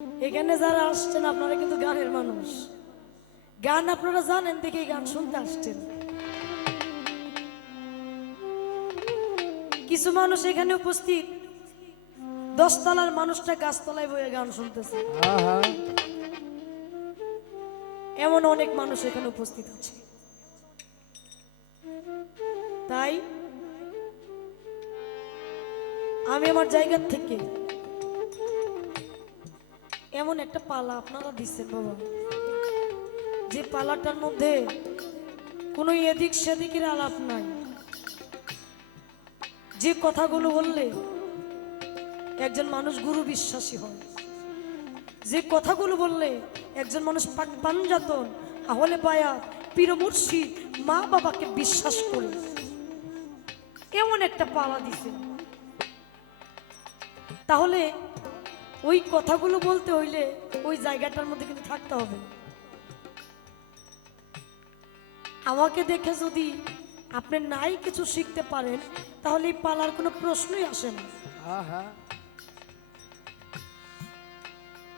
এখানে যারা আসছেন আপনারা কিন্তু গানের মানুষ, গান আপনারা জানেন দেখে গান শুনতে আসছেন। কিছু মানুষ এখানে উপস্থিত 10 তলার মানুষটা গাছতলায় বয়ে গান শুনতেছে, এমন অনেক মানুষ এখানে উপস্থিত আছে। তাই আমি আমার জায়গা থেকে এমন একটা পালা আপনারা দিচ্ছেন বাবা, যে পালাটার মধ্যে কোনো এদিক সেদিকের আলাপ নাই, যে কথাগুলো বললে একজন মানুষ গুরু বিশ্বাসী হয়, যে কথাগুলো বললে একজন মানুষ পাঞ্জাতন আহলে পায়া পীর মুর্শিদ মা বাবাকে বিশ্বাস করে, এমন একটা পালা দিছে। তাহলে ওই কথাগুলো বলতে হইলে ওই জায়গাটার মধ্যে কিন্তু থাকতে হবে। আমাকে দেখে যদি আপনি নাই কিছু শিখতে পারেন তাহলে এই পালার কোনো প্রশ্নই আসে না।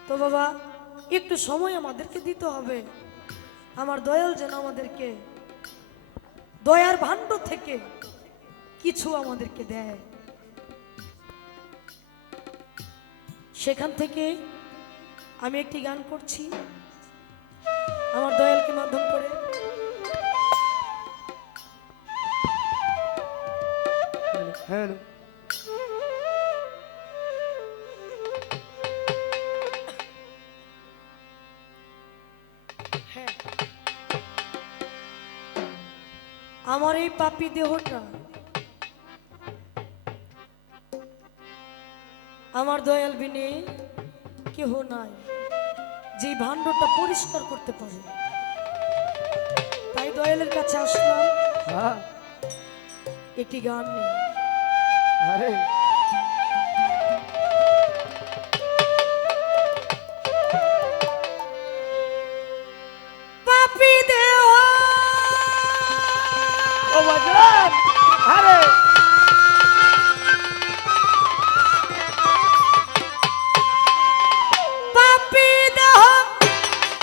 তো বাবা একটু সময় আমাদেরকে দিতে হবে, আমার দয়াল যেন আমাদেরকে দয়ার ভাণ্ড থেকে কিছু আমাদেরকে দেয়, সেখান থেকে আমি একটি গান করছি আমার দয়ালকে মাধ্যম করে। হ্যালো হ্যাঁ, আমার এই পাপী দেহটা আমার দয়াল বিনে কেহ নাই যে ভাণ্ডটা পরিষ্কার করতে পারে। তাই দয়ালের কাছে আসলাম একটি গান নিয়ে। আরে পাপী দেহ ও বাজান আরে পাপী দেহ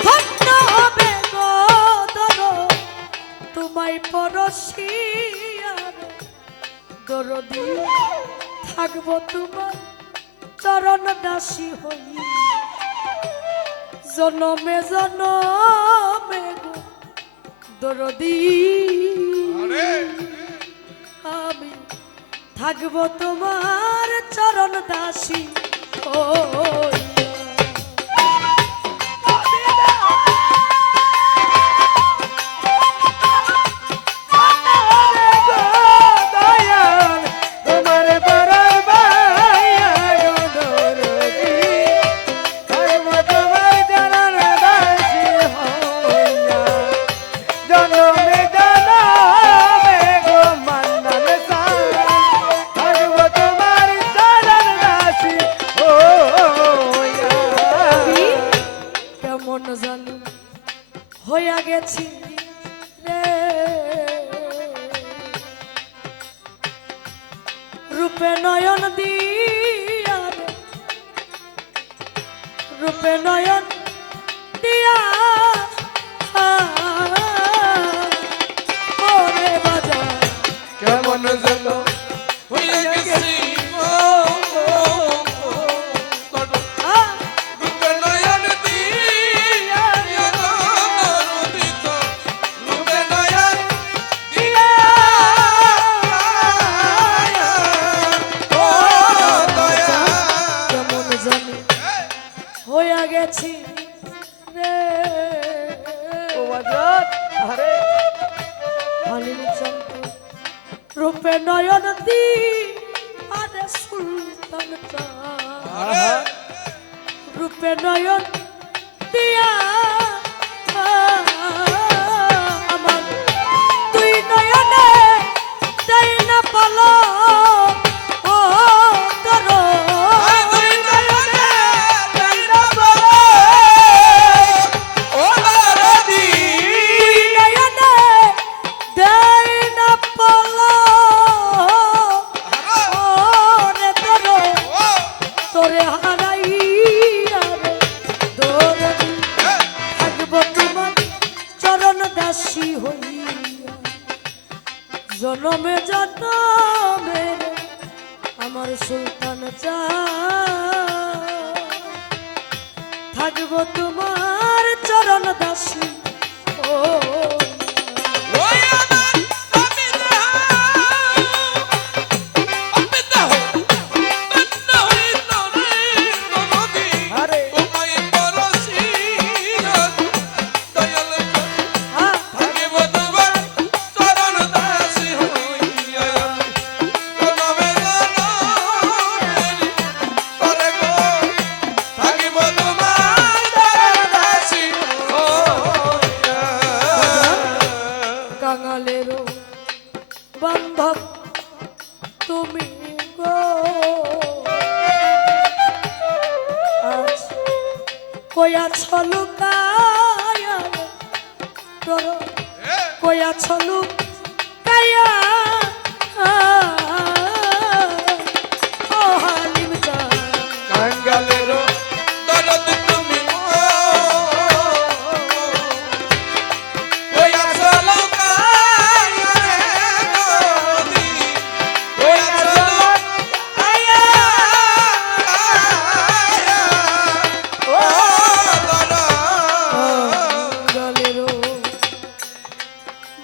ধন্য হবে গো দর তোমায় পরশিয়ার দরদি থাকবো তোমার চরণ দাসী হই জনমে জনমে গো দরদি আমি থাকবো তোমার চরণ দাসী হই। হইয়া গেছি রে রূপে নয়ন দিয়া রূপে নয়ন দিয়া ওরে বাজার কেমন যেন হইয়া গেছি রূপে নয়ন দিয়া রূপে নয়ন দিয়া ও দয়া কেমন জানি হইয়া গেছি রে ও বাজান আরে হালিম চন্দ্র রূপে নয়ন দি আরে সুলতান রূপে নয়ন দিয়া আমার তুই নয়নে তাই না পালো ও করো তুই নয়নে তাই না পালো ও দরদি তুই নয়নে তাই না পালো ও রে করো তোরে হারাইয়া রে জনমে জনমে আমার সুলতান চা থাকবো তোমার চরণ দাসী ও ওই আমার অমিতা হই নরে নদী আরে তোমায় পরশি দয়াল হ্যাঁ, থাকিব তোমার চরণ দাসী হইয়া জনমে জনমে তরে গো থাকিব তোমার চরণ দাসী হইয়া কাঙালেরও বান্ধব তুমি গো আজ কয়া ছলু কায়া তোর কয়া ছলু কায়া ও হালিম চা কাঙ্গালের দরদ তুমি ওই আসল কায়া নদী ওই আসল আয়া ও দরদ গলেরও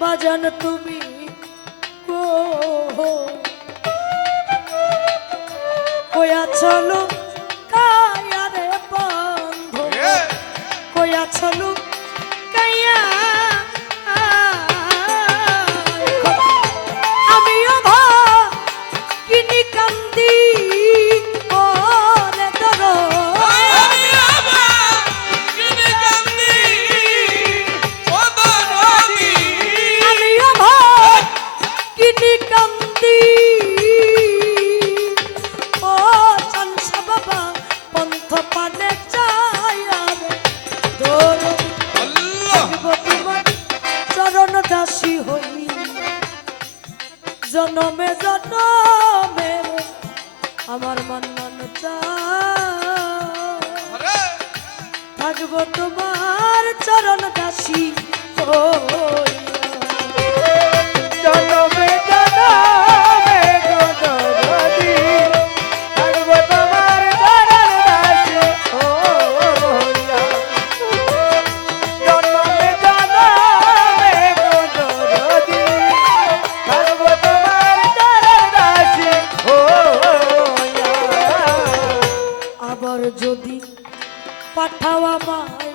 বাজান তুমি গো কয়া ছলু কায়া রে বন্ধ কয়া ছলু কায়া আমিও কিনি কান্দি ওরে ধরো আমি আবার কিনে কান্দি ও দরদি আমিও কিনি কান্দি ও চানসা বাবা পন্থ পানে চায়ার ধরো আল্লাহ তোমার চরণ দাসী হই জনমে জনমে আমার মন্নন চা আরে থাকবো তোমার চরণ দাসী জনমে জনমে গো নদী থাকবো তোমার চরণ দাসী হইয়া জনমে জনমে গো নদী থাকবো তোমার চরণ দাসী হইয়া আবার যদি পাঠাও আমায়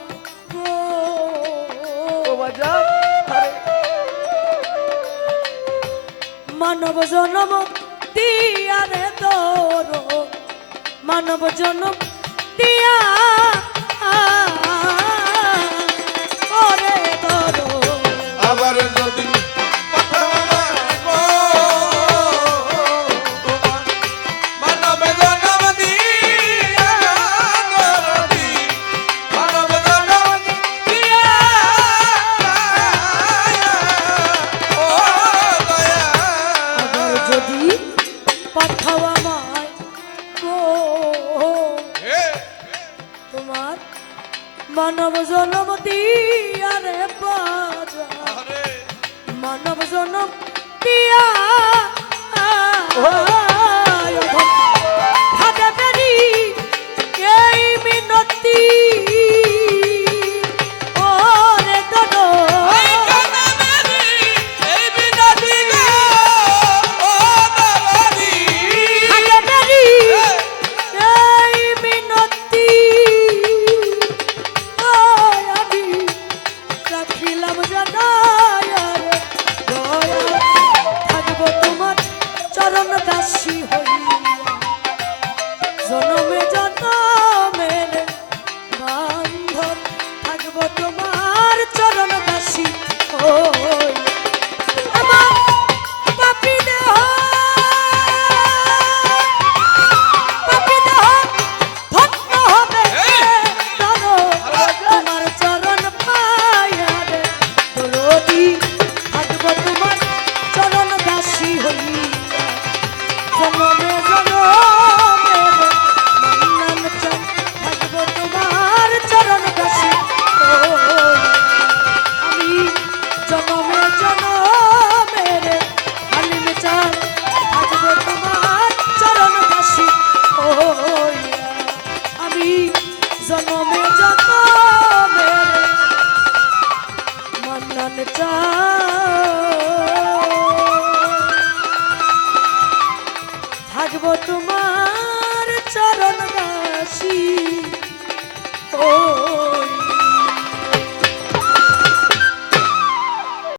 গো, ও বাজান আরে মানব জনম দিয়া রে দোর মানব জনম দিয়া ওরে দোর আবার যদি পাঠাও আমায় গো, তোমার মানব জনম দিয়া নরদি, মানব জনম দিয়া ও দয়া। আবার যদি পাঠাও আমায় গো হে, তোমার মানব জনম দিয়া রে বাজা আরে মানব জনম দিয়া